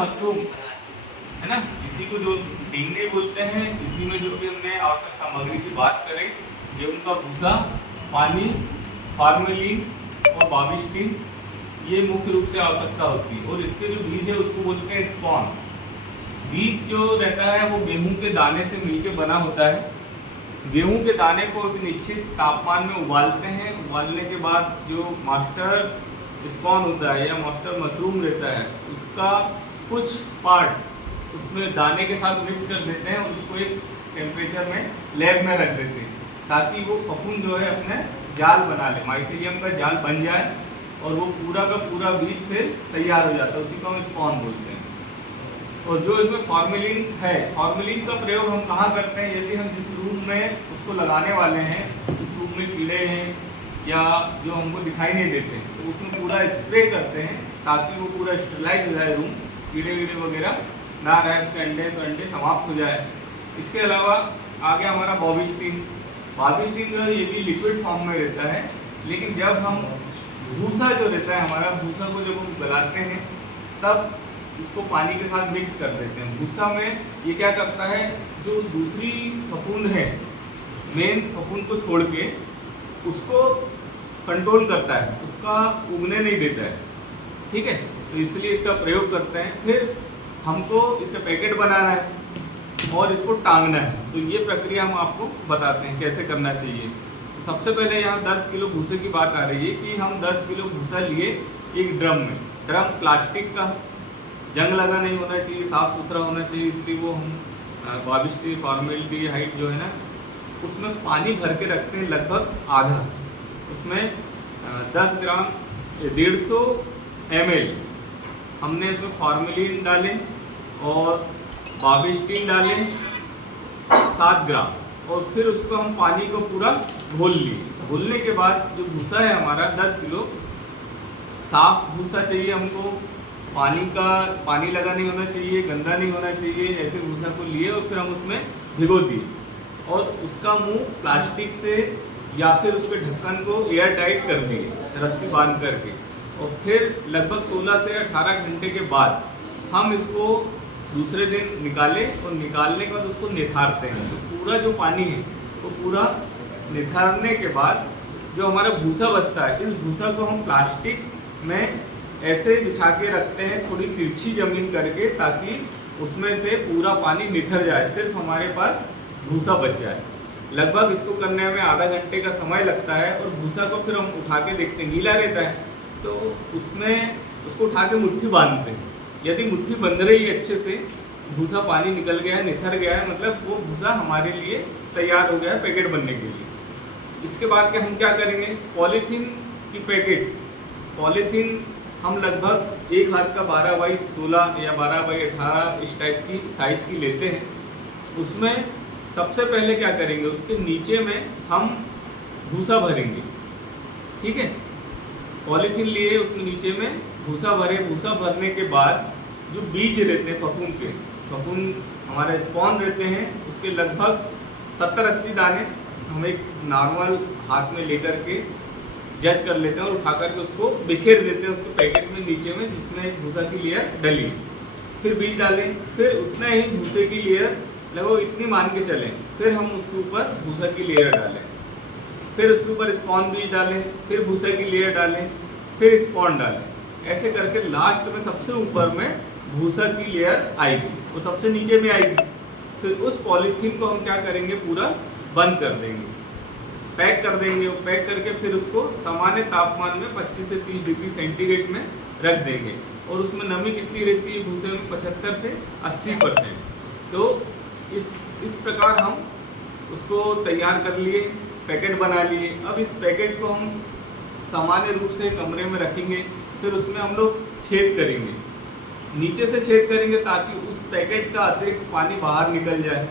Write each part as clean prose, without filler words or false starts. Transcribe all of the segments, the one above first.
Mushroom है ना, इसी को जो डींगने बोलते हैं। इसी में जो भी हमने आवश्यक सामग्री की बात करें, ये उनका भूसा, पानी, फार्मेलिन और बाविस्टिन, ये मुख्य रूप से आवश्यकता होती है। और इसके जो बीज है उसको बोलते हैं स्पॉन। बीज जो रहता है वो गेहूं के दाने से मिलकर बना होता है। गेहूं के दाने को एक निश्चित तापमान में उबालते हैं। उबालने के बाद जो मास्टर स्पॉन होता है या मास्टर मशरूम रहता है, उसका कुछ पार्ट उसमें दाने के साथ मिक्स कर देते हैं और उसको एक टेम्परेचर में लैब में रख देते हैं, ताकि वो फफूंद जो है अपने जाल बना ले, माइसेलियम का जाल बन जाए और वो पूरा का पूरा बीज फिर तैयार हो जाता है। उसी को हम स्पॉन बोलते हैं। और जो इसमें फॉर्मेलिन है, फॉर्मेलिन का प्रयोग हम कहाँ करते हैं? यदि हम जिस रूम में उसको लगाने वाले हैं उस रूम में कीड़े हैं या जो हमको दिखाई नहीं देते, तो उसमें पूरा स्प्रे करते हैं ताकि वो पूरा स्टेरिलाइज हो जाए रूम, कीड़े वीड़े वगैरह ना रहे, उसके अंडे तो अंडे समाप्त हो जाए। इसके अलावा आगे हमारा बाविस्टिन। बाविस्टिन जो है ये भी लिक्विड फॉर्म में रहता है, लेकिन जब हम भूसा जो रहता है हमारा, भूसा को जब हम गलाते हैं तब इसको पानी के साथ मिक्स कर देते हैं। भूसा में ये क्या करता है, जो दूसरी फफूंद है, मेन फफूंद को छोड़ के उसको कंट्रोल करता है, उसका उगने नहीं देता है। ठीक है, तो इसलिए इसका प्रयोग करते हैं। फिर हमको इसका पैकेट बनाना है और इसको टांगना है। तो ये प्रक्रिया हम आपको बताते हैं कैसे करना चाहिए। तो सबसे पहले यहाँ 10 किलो भूसे की बात आ रही है कि हम 10 किलो भूसा लिए एक ड्रम में। ड्रम प्लास्टिक का, जंग लगा नहीं होना चाहिए, साफ़ सुथरा होना चाहिए। इसलिए वो हम बाविस्टिन फॉर्मेलिटी हाइट जो है ना, उसमें पानी भर के रखते हैं लगभग आधा। उसमें 10 ग्राम 150 ml हमने इसमें फॉर्मेलिन डालें और बाविस्टिन डालें 7 ग्राम, और फिर उसको हम पानी को पूरा घोल लिए। घोलने के बाद जो भूसा है हमारा 10 किलो, साफ भूसा चाहिए हमको, पानी लगा नहीं होना चाहिए, गंदा नहीं होना चाहिए। ऐसे भूसा को लिए और फिर हम उसमें भिगो दिए और उसका मुंह प्लास्टिक से या फिर उसके ढक्कन को एयर टाइट कर दिए रस्सी बांध करके। और फिर लगभग 16 से 18 घंटे के बाद हम इसको दूसरे दिन निकालें और निकालने के बाद उसको निथारते हैं। तो पूरा जो पानी है वो पूरा निथारने के बाद जो हमारा भूसा बचता है, इस भूसा को हम प्लास्टिक में ऐसे बिछा के रखते हैं, थोड़ी तिरछी जमीन करके, ताकि उसमें से पूरा पानी निथर जाए, सिर्फ हमारे पास भूसा बच जाए। लगभग इसको करने में आधा घंटे का समय लगता है। और भूसा को फिर हम उठा के देखते हैं, गीला रहता है तो उसमें उसको उठा के मुट्ठी बांधते हैं। यदि मुट्ठी बंध रही है अच्छे से, भूसा पानी निकल गया है, निथर गया है, मतलब वो भूसा हमारे लिए तैयार हो गया है पैकेट बनने के लिए। इसके बाद के हम क्या करेंगे, पॉलीथीन की पैकेट, पॉलीथीन हम लगभग एक हाथ का 12x16 या 12x18 इस टाइप की साइज की लेते हैं। उसमें सबसे पहले क्या करेंगे, उसके नीचे में हम भूसा भरेंगे। ठीक है, पॉलीथीन लिए, उसमें नीचे में भूसा भरे। भूसा भरने के बाद जो बीज रहते हैं फफूंद के, फफूंद हमारे स्पॉन रहते हैं, उसके लगभग 70-80 दाने हम एक नॉर्मल हाथ में लेकर के जज कर लेते हैं और उठा करके उसको बिखेर देते हैं उसके पैकेट में नीचे में, जिसमें भूसा की लेयर डली। फिर बीज डालें, फिर उतना ही भूसे की लेयर लगभग इतनी मान के चलें, फिर हम उसके ऊपर भूसा की लेयर डालें, फिर उसके ऊपर स्पॉन बीज डालें, फिर भूसा की लेयर डालें, फिर स्पॉन डालें। ऐसे करके लास्ट में सबसे ऊपर में भूसा की लेयर आएगी, वो सबसे नीचे में आएगी। फिर उस पॉलीथीन को हम क्या करेंगे, पूरा बंद कर देंगे, पैक कर देंगे। वो पैक करके फिर उसको सामान्य तापमान में 25 से 30 डिग्री सेंटीग्रेड में रख देंगे। और उसमें नमी कितनी रहती है भूसे में, 75 से 80%। तो इस प्रकार हम उसको तैयार कर लिए, पैकेट बना लिए। अब इस पैकेट को हम सामान्य रूप से कमरे में रखेंगे, फिर उसमें हम लोग छेद करेंगे, नीचे से छेद करेंगे ताकि उस पैकेट का अतिरिक्त पानी बाहर निकल जाए।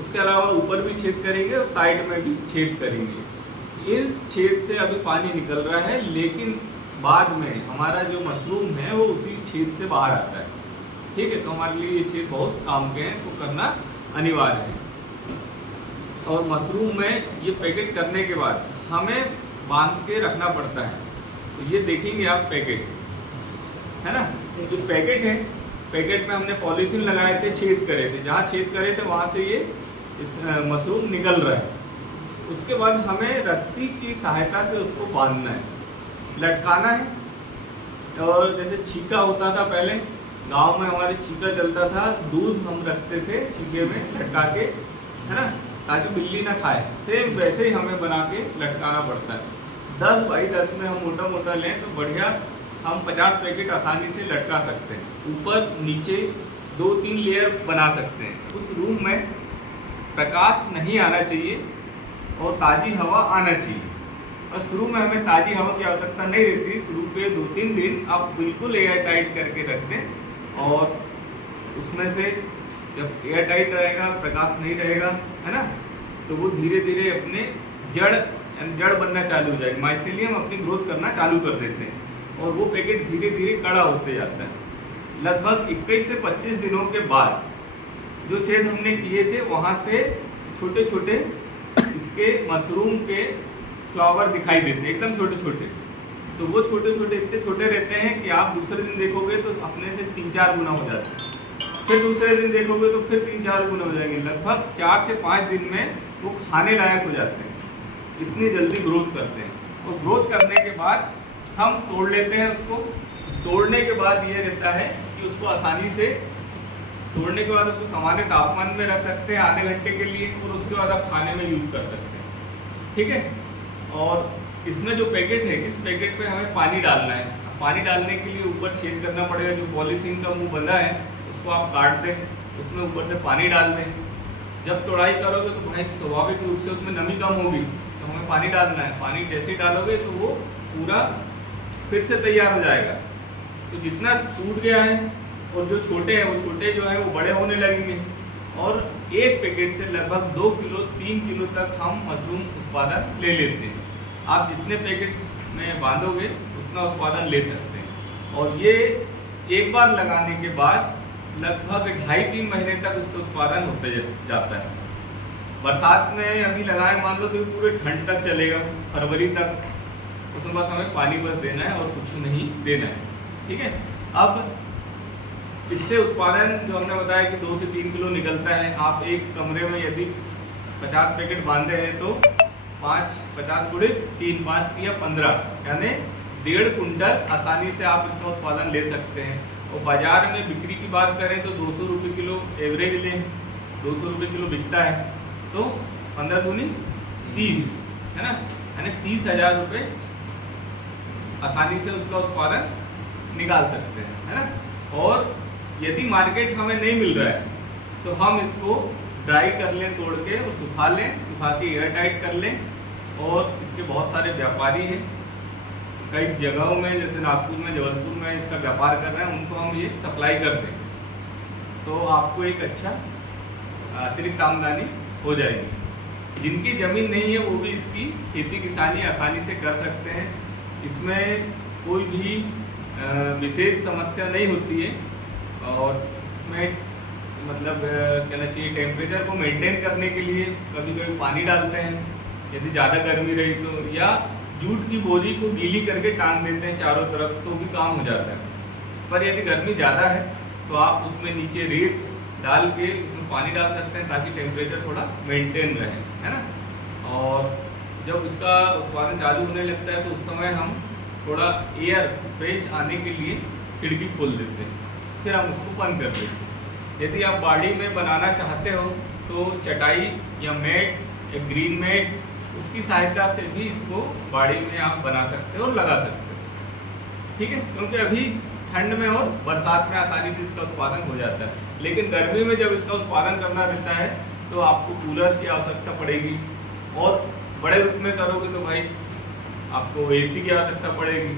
उसके अलावा ऊपर भी छेद करेंगे और साइड में भी छेद करेंगे। इस छेद से अभी पानी निकल रहा है, लेकिन बाद में हमारा जो मशरूम है वो उसी छेद से बाहर आता है। ठीक है, तो हमारे लिए ये छेद बहुत काम के हैं, इसको करना अनिवार्य है। और मशरूम में ये पैकेट करने के बाद हमें बांध के रखना पड़ता है। तो ये देखेंगे आप पैकेट है ना, जो पैकेट है पैकेट में हमने पॉलीथीन लगाए थे, छेद करे थे, जहाँ छेद करे थे वहाँ से ये इस मशरूम निकल रहा है। उसके बाद हमें रस्सी की सहायता से उसको बांधना है, लटकाना है। और जैसे छीका होता था पहले गांव में, हमारे छीका चलता था, दूध हम रखते थे छीके में लटका के, है ना, ताकि बिल्ली ना खाए। सेम वैसे ही हमें बना के लटकाना पड़ता है। 10 बाई 10 में हम मोटा मोटा लें तो बढ़िया हम 50 पैकेट आसानी से लटका सकते हैं। ऊपर नीचे 2-3 लेयर बना सकते हैं। उस रूम में प्रकाश नहीं आना चाहिए और ताज़ी हवा आना चाहिए। और शुरू में हमें ताज़ी हवा की आवश्यकता नहीं रहती। शुरू के 2-3 दिन आप बिल्कुल एयर टाइट करके रख दें और उसमें से जब एयर टाइट रहेगा, प्रकाश नहीं रहेगा, है ना, तो वो धीरे धीरे अपने जड़ बनना चालू हो जाएगी। माइसेलियम अपनी ग्रोथ करना चालू कर देते हैं और वो पैकेट धीरे धीरे कड़ा होते जाता है। लगभग 21 से 25 दिनों के बाद जो छेद हमने किए थे वहाँ से छोटे छोटे इसके मशरूम के फ्लावर दिखाई देते हैं, एकदम छोटे छोटे। तो वो छोटे छोटे इतने छोटे रहते हैं कि आप दूसरे दिन देखोगे तो अपने से 3-4 गुना हो जाते हैं। फिर दूसरे दिन देखोगे तो फिर 3-4 गुना हो जाएंगे। लगभग 4 से 5 दिन में वो खाने लायक हो जाते हैं, इतनी जल्दी ग्रोथ करते हैं। और ग्रोथ करने के बाद हम तोड़ लेते हैं उसको। तोड़ने के बाद ये रहता है कि उसको आसानी से तोड़ने के बाद उसको सामान्य तापमान में रख सकते हैं आधे घंटे के लिए, और उसके बाद आप खाने में यूज़ कर सकते हैं। ठीक है। और इसमें जो पैकेट है, इस पैकेट पे हमें पानी डालना है। पानी डालने के लिए ऊपर छेद करना पड़ेगा। जो पॉलीथीन का मुंह बंधा है उसको आप काट दें, उसमें ऊपर से पानी डाल दें। जब तोड़ाई करोगे तो भाई स्वाभाविक रूप से उसमें नमी कम होगी, तो हमें पानी डालना है। पानी जैसे ही डालोगे तो वो पूरा फिर से तैयार हो जाएगा। तो जितना टूट गया है और जो छोटे हैं वो छोटे जो है वो बड़े होने लगेंगे। और एक पैकेट से लगभग 2 किलो 3 किलो तक हम मशरूम उत्पादन ले लेते हैं। आप जितने पैकेट में बांधोगे उतना उत्पादन ले सकते हैं। और ये एक बार लगाने के बाद लगभग 2.5-3 महीने तक उससे उत्पादन होते जाता है। बरसात में अभी लगाए मान लो तो ये पूरे ठंड तक चलेगा, फरवरी तक। उसमें बस हमें पानी बस देना है और कुछ नहीं देना है। ठीक है। अब इससे उत्पादन जो हमने बताया कि 2 से 3 किलो निकलता है। आप एक कमरे में यदि 50 पैकेट बांधे हैं तो 50 गुणे 3, 5 या 15 यानी 1.5 कुंटल आसानी से आप इसका उत्पादन ले सकते हैं। और बाज़ार में बिक्री की बात करें तो 200 रुपये किलो एवरेज लें, 200 रुपये किलो बिकता है। तो 15 दूनी 30, है ना, यानी 30,000 रुपये आसानी से उसका उत्पादन निकाल सकते हैं, है ना। और यदि मार्केट हमें नहीं मिल रहा है तो हम इसको ड्राई कर लें, तोड़ के और सुखा लें, सुखा के एयर टाइट कर लें। और इसके बहुत सारे व्यापारी हैं कई जगहों में, जैसे नागपुर में, जबलपुर में इसका व्यापार कर रहे हैं, उनको हम ये सप्लाई कर दें तो आपको एक अच्छा अतिरिक्त आमदनी हो जाएगी। जिनकी ज़मीन नहीं है वो भी इसकी खेती किसानी आसानी से कर सकते हैं। इसमें कोई भी विशेष समस्या नहीं होती है। और इसमें मतलब कहना चाहिए टेम्परेचर को मेंटेन करने के लिए कभी कभी पानी डालते हैं यदि ज़्यादा गर्मी रही तो, या जूट की बोरी को गीली करके टांग देते हैं चारों तरफ, तो भी काम हो जाता है। पर यदि गर्मी ज़्यादा है तो आप उसमें नीचे रेत डाल के उसमें पानी डाल सकते हैं ताकि टेम्परेचर थोड़ा मेंटेन रहे, है ना। और जब उसका उत्पादन चालू होने लगता है तो उस समय हम थोड़ा एयर फ्रेश आने के लिए खिड़की खोल देते हैं, फिर हम उसको बंद कर देते हैं। यदि आप बाड़ी में बनाना चाहते हो तो चटाई या मैट या ग्रीन मैट, उसकी सहायता से भी इसको बाड़ी में आप बना सकते हो और लगा सकते हो। ठीक है। क्योंकि अभी ठंड में और बरसात में आसानी से इसका उत्पादन हो जाता है। लेकिन गर्मी में जब इसका उत्पादन करना रहता है तो आपको कूलर की आवश्यकता पड़ेगी। और बड़े रूप में करोगे तो भाई आपको एसी की आवश्यकता पड़ेगी।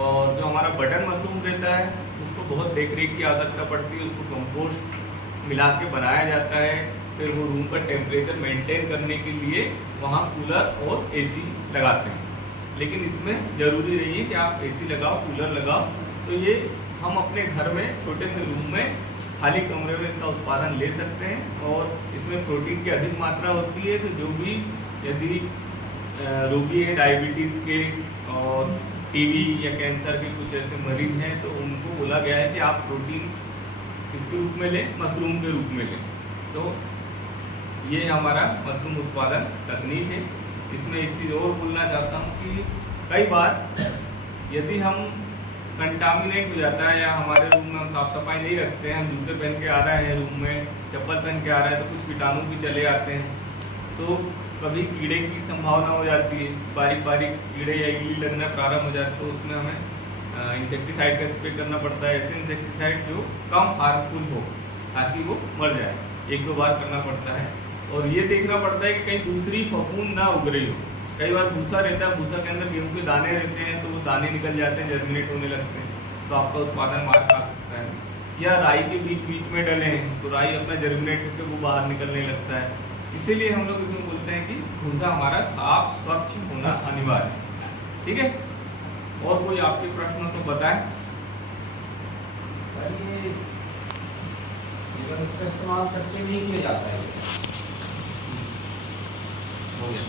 और जो हमारा बटन मशरूम रहता है उसको बहुत देख रेख की आवश्यकता पड़ती है। उसको कंपोस्ट मिला के बनाया जाता है। फिर वो रूम का टेम्परेचर मेंटेन करने के लिए वहाँ कूलर और एसी लगाते हैं। लेकिन इसमें ज़रूरी नहीं है कि आप एसी लगाओ, कूलर लगाओ। तो ये हम अपने घर में छोटे से रूम में खाली कमरे में इसका उत्पादन ले सकते हैं। और इसमें प्रोटीन की अधिक मात्रा होती है। तो जो भी यदि रोगी हैं डायबिटीज़ के और टीबी या कैंसर के कुछ ऐसे मरीज हैं तो उनको बोला गया है कि आप प्रोटीन किसके रूप में लें, मशरूम के रूप में लें। तो ये हमारा मशरूम उत्पादन तकनीक है। इसमें एक चीज़ और बोलना चाहता हूँ कि कई बार यदि हम कंटामिनेट हो जाता है या हमारे रूम में हम साफ सफाई नहीं रखते हैं, हम जूते पहन के आ रहे हैं रूम में, चप्पल पहन के आ रहे हैं, तो कुछ कीटाणु भी चले आते हैं। तो कभी कीड़े की संभावना हो जाती है, बारीक बारीक कीड़े या इल्ली लगना प्रारंभ हो जाए, तो उसमें हमें इंसेक्टिसाइड का स्प्रे करना पड़ता है। ऐसे इंसेक्टिसाइड जो कम हार्मफुल हो ताकि वो मर जाए, 1-2 बार करना पड़ता है। और ये देखना पड़ता है कि कहीं दूसरी फफूंद ना उग रही हो। कई बार भूसा रहता है, भूसा के अंदर गेहूं के दाने रहते हैं, तो वो दाने निकल जाते हैं, जर्मिनेट होने लगते हैं, तो आपका उत्पादन मार खा सकता है। या राई के बीच बीच में डले हैं तो राई अपना जर्मिनेट होकर वो बाहर निकलने लगता है। इसीलिए हम लोग इसमें बोलते हैं कि भूसा हमारा साफ स्वच्छ होना अनिवार्य है। ठीक है, और कोई आपके प्रश्न हो तो बताएं। सर ये इसका इस्तेमाल कच्चे में ही किया जाता है। हो गया।